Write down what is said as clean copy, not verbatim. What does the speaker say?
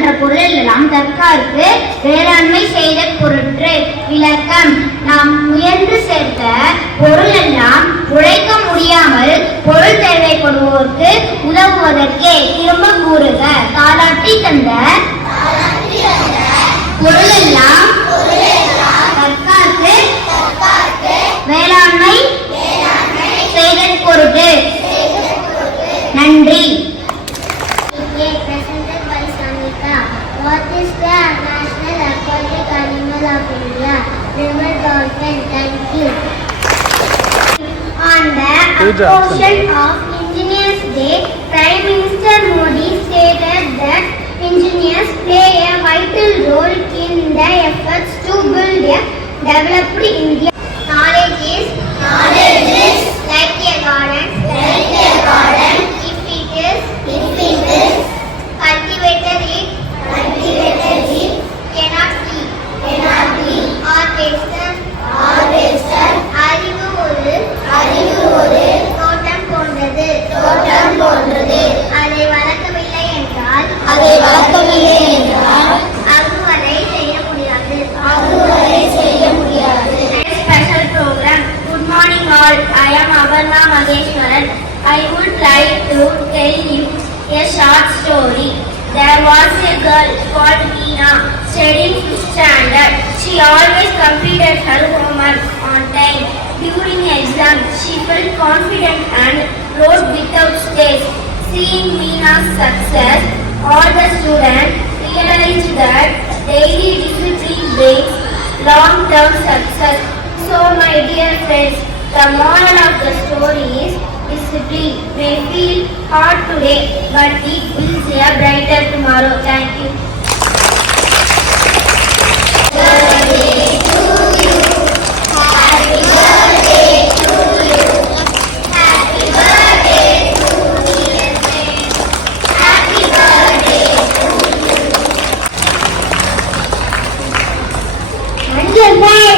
என்ற பொருள் எல்லாம் தற்காருக்கு வேளாண்மை செய்த பொருட்று. விளக்கம்: நாம் முயன்று சேர்த்த பொருள் எல்லாம் உழைக்க முடியாமல் பொருள் தேவைப்படுவோருக்கு உதவுவதற்கே. திரும்ப கூறுக. தாலாட்டி தந்த பொருள் எல்லாம் தற்காருக்கு வேளாண்மை செய்த பொருட்டு. நன்றி. Presented by Samita. What is the national aquatic animal of India? River dolphin. Thank you. On the occasion of Engineers Day, Prime Minister Modi stated that engineers play a vital role in the efforts to build a developed India. Knowledge is like a garden. If it is cultivated, it cannot be or wasted. அறிவு ஒரு தோட்டம் போன்றது. அதை வளர்க்கவில்லை என்றால் அறுவடை செய்ய முடியாது. Special program. Good morning all. I am Abarna Madheshwaran. I would like to tell you a short story. There was a girl called Meena studying 5th standard. She always completed her homework on time. During exam, she felt confident and wrote without stress. Seeing Meena's success, all the students realized that daily discipline brings long-term success. So, my dear friends, the moral of the story is discipline may feel hard today, but it builds a brighter tomorrow. Thank you. Bye.